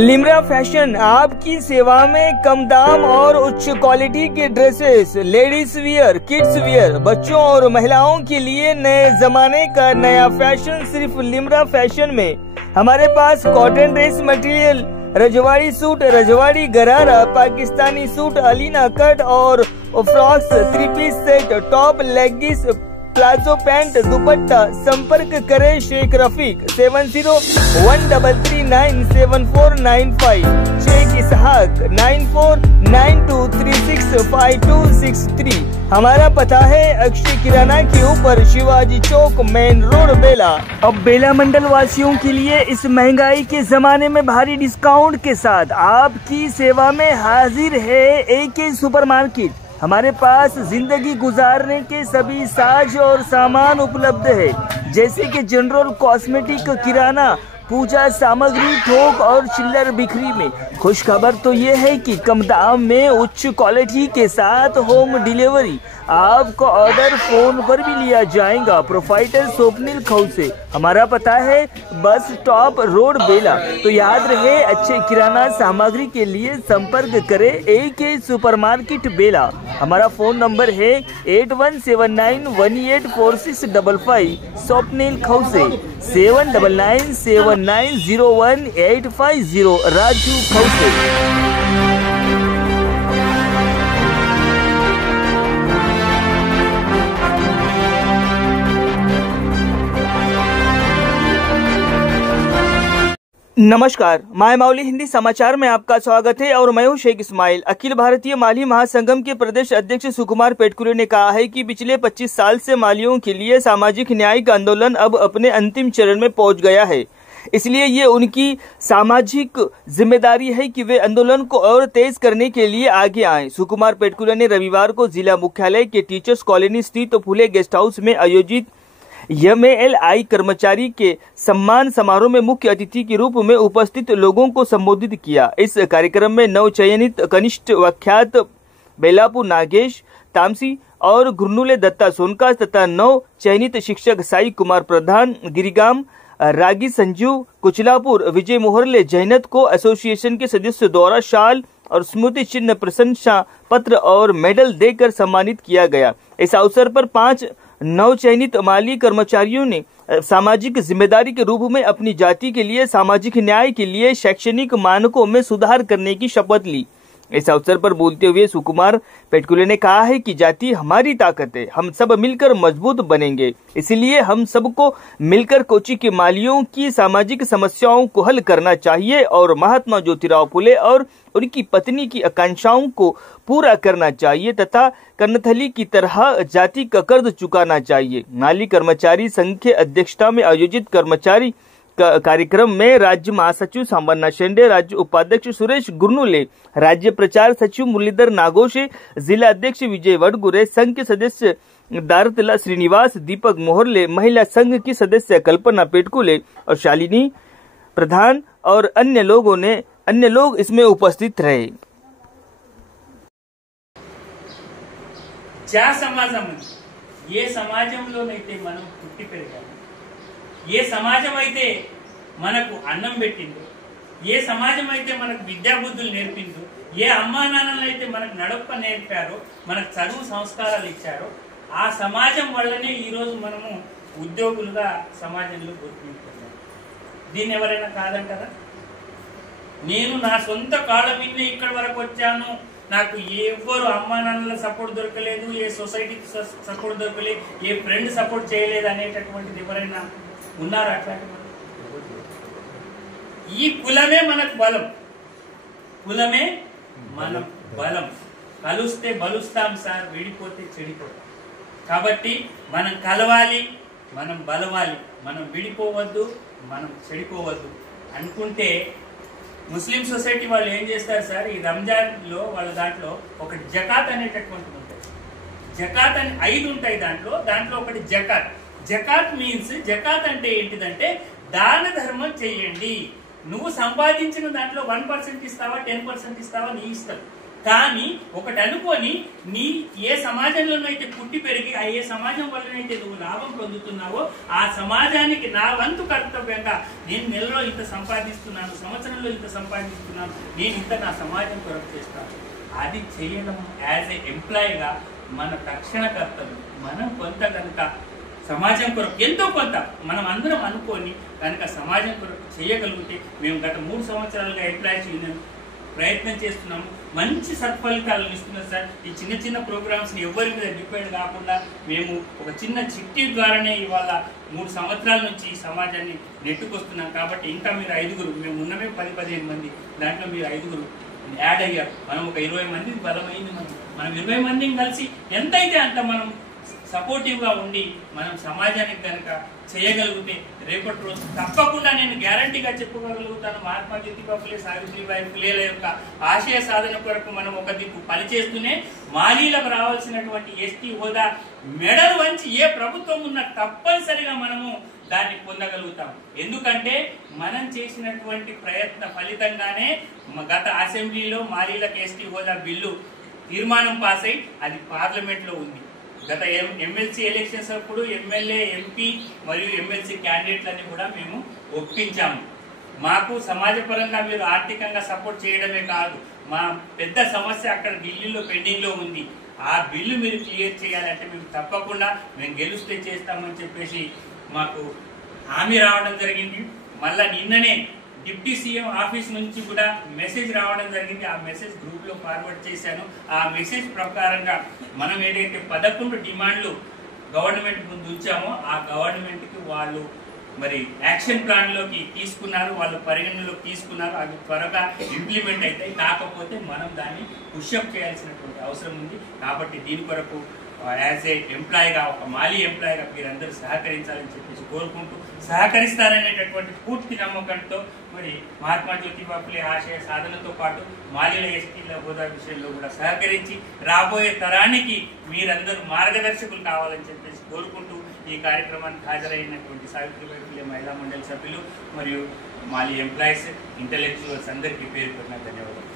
Limra fashion आपकी सेवा में कम दाम और उच्च क्वालिटी के dresses, ladies wear, kids wear, बच्चों और महिलाओं के लिए नए जमाने का नया फैशन सिर्फ लिम्रा फैशन में। हमारे पास कॉटन ड्रेस मटेरियल, रजवाड़ी सूट, रजवाड़ी गरारा, पाकिस्तानी सूट, अलीना कट और frocks, 3 piece set, top, leggings, palazzo pant, dupatta. संपर्क करें शेख रफीक 7013397495, शेख इसहाक 9492365263। हमारा पता है अक्षय किराना के ऊपर, शिवाजी चौक, मेन रोड, बेला। अब बेला मंडल वासियों के लिए इस महंगाई के जमाने में भारी डिस्काउंट के साथ आपकी सेवा में हाजिर है AK सुपरमार्केट। हमारे पास जिंदगी गुजारने के सभी साज और सामान उपलब्ध है, जैसे कि जनरल कॉस्मेटिक, किराना, पूजा सामग्री, थोक और चिल्लर बिक्री में। खुश खबर तो ये है कि कम दाम में उच्च क्वालिटी के साथ होम डिलीवरी। आपका ऑर्डर फोन पर भी लिया जाएगा। प्रोफाइटर स्वप्निल खौसे। हमारा पता है बस स्टॉप रोड, बेला। तो याद रहे, अच्छे किराना सामग्री के लिए संपर्क करें AK सुपरमार्केट, बेला। हमारा फोन नंबर है 8179184655। स्वप्निल खौसे 7997901850। राजू खौसे। नमस्कार, माय माउली हिंदी समाचार में आपका स्वागत है और मैं हूं शेख इस्माइल। अखिल भारतीय माली महासंगम के प्रदेश अध्यक्ष सुकुमार पेटकुले ने कहा है कि पिछले 25 साल से मालियों के लिए सामाजिक न्याय का आंदोलन अब अपने अंतिम चरण में पहुंच गया है। इसलिए ये उनकी सामाजिक जिम्मेदारी है कि वे आंदोलन को और तेज करने के लिए आगे आएं। सुकुमार पेटकुले ने रविवार को जिला मुख्यालय के टीचर्स कॉलोनी स्थित फुले गेस्ट हाउस में आयोजित MLI कर्मचारी के सम्मान समारोह में मुख्य अतिथि के रूप में उपस्थित लोगों को संबोधित किया। इस कार्यक्रम में नवचयनित कनिष्ठ व्याख्यात बेलापुर नागेश तामसी और गुरनुले दत्ता सोनका तथा नव चयनित शिक्षक साई कुमार प्रधान, गिरिगाम रागी संजीव, कुचलापुर विजय मोहरले जैनत को एसोसिएशन के सदस्यों द्वारा शाल और स्मृति चिन्ह, प्रशंसा पत्र और मेडल देकर सम्मानित किया गया। इस अवसर पर 5 नवचयनित माली कर्मचारियों ने सामाजिक जिम्मेदारी के रूप में अपनी जाति के लिए सामाजिक न्याय के लिए शैक्षणिक मानकों में सुधार करने की शपथ ली। इस अवसर पर बोलते हुए सुकुमार पेटकुले ने कहा है कि जाति हमारी ताकत है, हम सब मिलकर मजबूत बनेंगे। इसलिए हम सबको मिलकर कोची के मालियों की सामाजिक समस्याओं को हल करना चाहिए और महात्मा ज्योतिराव फुले और उनकी पत्नी की आकांक्षाओं को पूरा करना चाहिए तथा कनथली की तरह जाति का कर्ज चुकाना चाहिए। माली कर्मचारी संघ के अध्यक्षता में आयोजित कर्मचारी कार्यक्रम में राज्य महासचिव सांबन्ना शेंडे, राज्य उपाध्यक्ष सुरेश गुरनुले, राज्य प्रचार सचिव मुरलीधर नागोशे, जिला अध्यक्ष विजय वडगुरे, संघ के सदस्य दारतला श्रीनिवास, दीपक मोहरले, महिला संघ की सदस्य कल्पना पेटकुले और शालिनी प्रधान और अन्य लोग इसमें उपस्थित रहे। ये సమాజంలోనైతే మనం పుట్టి పెరిగాము, ఏ సమాజం అయితే మనకు అన్నం పెట్టిందో, ఏ సమాజం అయితే మనకు విద్యాబుద్ధులు నేర్పిందో, ఏ అమ్మా నాన్నలు అయితే మనకు నడప నేర్పారో, మనకు చదువు సంస్కారాలు ఇచ్చారో, ఆ సమాజం వల్లనే ఈ రోజు మనము ఉద్యోగులుగా సమాజంలో గుర్తింపుకున్నాం. దీన్ని ఎవరైనా కాదంటారా? నేను నా సొంత కాళ్ళ మీదనే ఇక్కడ వరకు వచ్చాను, నాకు ఎవ్వరు అమ్మా నాన్నల సపోర్ట్ దొరకలేదు, ఏ సొసైటీకి సపోర్ట్ దొరకలేదు, ఏ ఫ్రెండ్ సపోర్ట్ చేయలేదు అనేటటువంటిది ఎవరైనా ఉన్నారా? అట్లాంటి ఈ కులమే మనకు బలం, కులమే మన బలం. కలుస్తే బలుస్తాం సార్, విడిపోతే చెడిపోతాం. కాబట్టి మనం కలవాలి, మనం బలవాలి, మనం విడిపోవద్దు, మనం చెడిపోవద్దు అనుకుంటే ముస్లిం సొసైటీ వాళ్ళు ఏం చేస్తారు సార్, ఈ రంజాన్ లో వాళ్ళ దాంట్లో ఒకటి జకాత్ అనేటటువంటిది ఉంటుంది. జకాత్ అని 5 ఉంటాయి దాంట్లో ఒకటి జకాత్. జకాత్ మీన్స్, జకాత్ అంటే ఏంటిదంటే దాన ధర్మం చెయ్యండి. నువ్వు సంపాదించిన దాంట్లో 1% ఇస్తావా, 10% ఇస్తావా, నీ ఇష్టం. కానీ ఒకటి అనుకొని నీ ఏ సమాజంలోనైతే పుట్టి పెరిగి ఆ ఏ సమాజం వల్లనైతే నువ్వు లాభం పొందుతున్నావో ఆ సమాజానికి నా వంతు కర్తవ్యంగా నేను నెలలో ఇంత సంపాదిస్తున్నాను, సంవత్సరంలో ఇంత సంపాదిస్తున్నాను, నేను ఇంత నా సమాజం కొరకు చేస్తాను. అది చేయడం యాజ్ ఏ ఎంప్లాయీగా మన తక్షణ కర్తవ్యం. మనం కొంత కనుక సమాజం కొరకు ఎంతో కొంత మనం అందరం అనుకొని కనుక సమాజం కొరకు చేయగలిగితే, మేము గత 3 సంవత్సరాలుగా ఎంప్లాయీస్ యూనియన్ ప్రయత్నం చేస్తున్నాము, మంచి సత్ఫలితాలను ఇస్తున్నాం సార్. ఈ చిన్న చిన్న ప్రోగ్రామ్స్ని ఎవరి మీద డిపెండ్ కాకుండా మేము ఒక చిన్న చిట్టి ద్వారానే ఇవాళ 3 సంవత్సరాల నుంచి ఈ సమాజాన్ని నెట్టుకొస్తున్నాం. కాబట్టి ఇంకా మీరు 5గురు, మేము ఉన్నమే 10-15 మంది, దాంట్లో మీరు 5గురు యాడ్ అయ్యారు. మనం ఒక 20 మంది బలమైంది. మనం 20 మందిని కలిసి ఎంతైతే అంత మనం సపోర్టివ్గా ఉండి మనం సమాజానికి కనుక చేయగలిగితే రేపటి రోజు తప్పకుండా నేను గ్యారంటీగా చెప్పగలుగుతాను, మహాత్మా జ్యోతిబా ఫులే, సావిత్రిబాయి ఫులేల యొక్క ఆశయ సాధన కొరకు మనం ఒక దిక్కు పనిచేస్తూనే మాలీలకు రావాల్సినటువంటి ఎస్టీ హోదా మెడల్ వంచి ఏ ప్రభుత్వం ఉన్నా తప్పనిసరిగా మనము దాన్ని పొందగలుగుతాం. ఎందుకంటే మనం చేసినటువంటి ప్రయత్న ఫలితంగానే గత అసెంబ్లీలో మాలీలకు ఎస్టీ హోదా బిల్లు తీర్మానం పాస్ అయి అది పార్లమెంట్లో ఉంది. గత ఎమ్మెల్సీ ఎలక్షన్స్ అప్పుడు ఎమ్మెల్యే, ఎంపీ మరియు ఎమ్మెల్సీ క్యాండిడేట్లని కూడా మేము ఒప్పించాము. మాకు సమాజపరంగా మీరు ఆర్థికంగా సపోర్ట్ చేయడమే కాదు, మా పెద్ద సమస్య అక్కడ ఢిల్లీలో పెండింగ్లో ఉంది, ఆ బిల్లు మీరు క్లియర్ చేయాలంటే మేము తప్పకుండా మేము గెలుస్తే చేస్తామని చెప్పేసి మాకు హామీ రావడం జరిగింది. మళ్ళా నిన్ననే డిప్యూటీ సీఎం ఆఫీస్ నుంచి కూడా మెసేజ్ రావడం జరిగింది. ఆ మెసేజ్ గ్రూప్లో ఫార్వర్డ్ చేశాను. ఆ మెసేజ్ ప్రకారంగా మనం ఏదైతే 11 డిమాండ్లు గవర్నమెంట్ ముందు ఉంచామో ఆ గవర్నమెంట్కి వాళ్ళు మరి యాక్షన్ ప్లాన్లోకి తీసుకున్నారు, వాళ్ళు పరిగణనలోకి తీసుకున్నారు. అవి త్వరగా ఇంప్లిమెంట్ అవుతాయి. కాకపోతే మనం దాన్ని పుషప్ చేయాల్సినటువంటి అవసరం ఉంది. కాబట్టి దీని కొరకు యాజ్ ఏ ఎంప్లాయీగా, ఒక మాలీ ఎంప్లాయీగా మీరందరూ సహకరించాలని చెప్పేసి కోరుకుంటూ, సహకరిస్తారనేటటువంటి పూర్తి నమ్మకంతో మరి మహాత్మా జ్యోతిబా ఫులే ఆశయ సాధనతో పాటు మాలీల ఎస్టీల హోదా విషయంలో కూడా సహకరించి రాబోయే తరానికి మీరందరూ మార్గదర్శకులు కావాలని చెప్పేసి కోరుకుంటూ ఈ కార్యక్రమానికి హాజరైనటువంటి సావిత్రిబాయి ఫులే మహిళా మండలి సభ్యులు మరియు మాలీ ఎంప్లాయీస్, ఇంటలెక్చువల్స్ అందరికీ పేరు పెట్టిన ధన్యవాదాలు.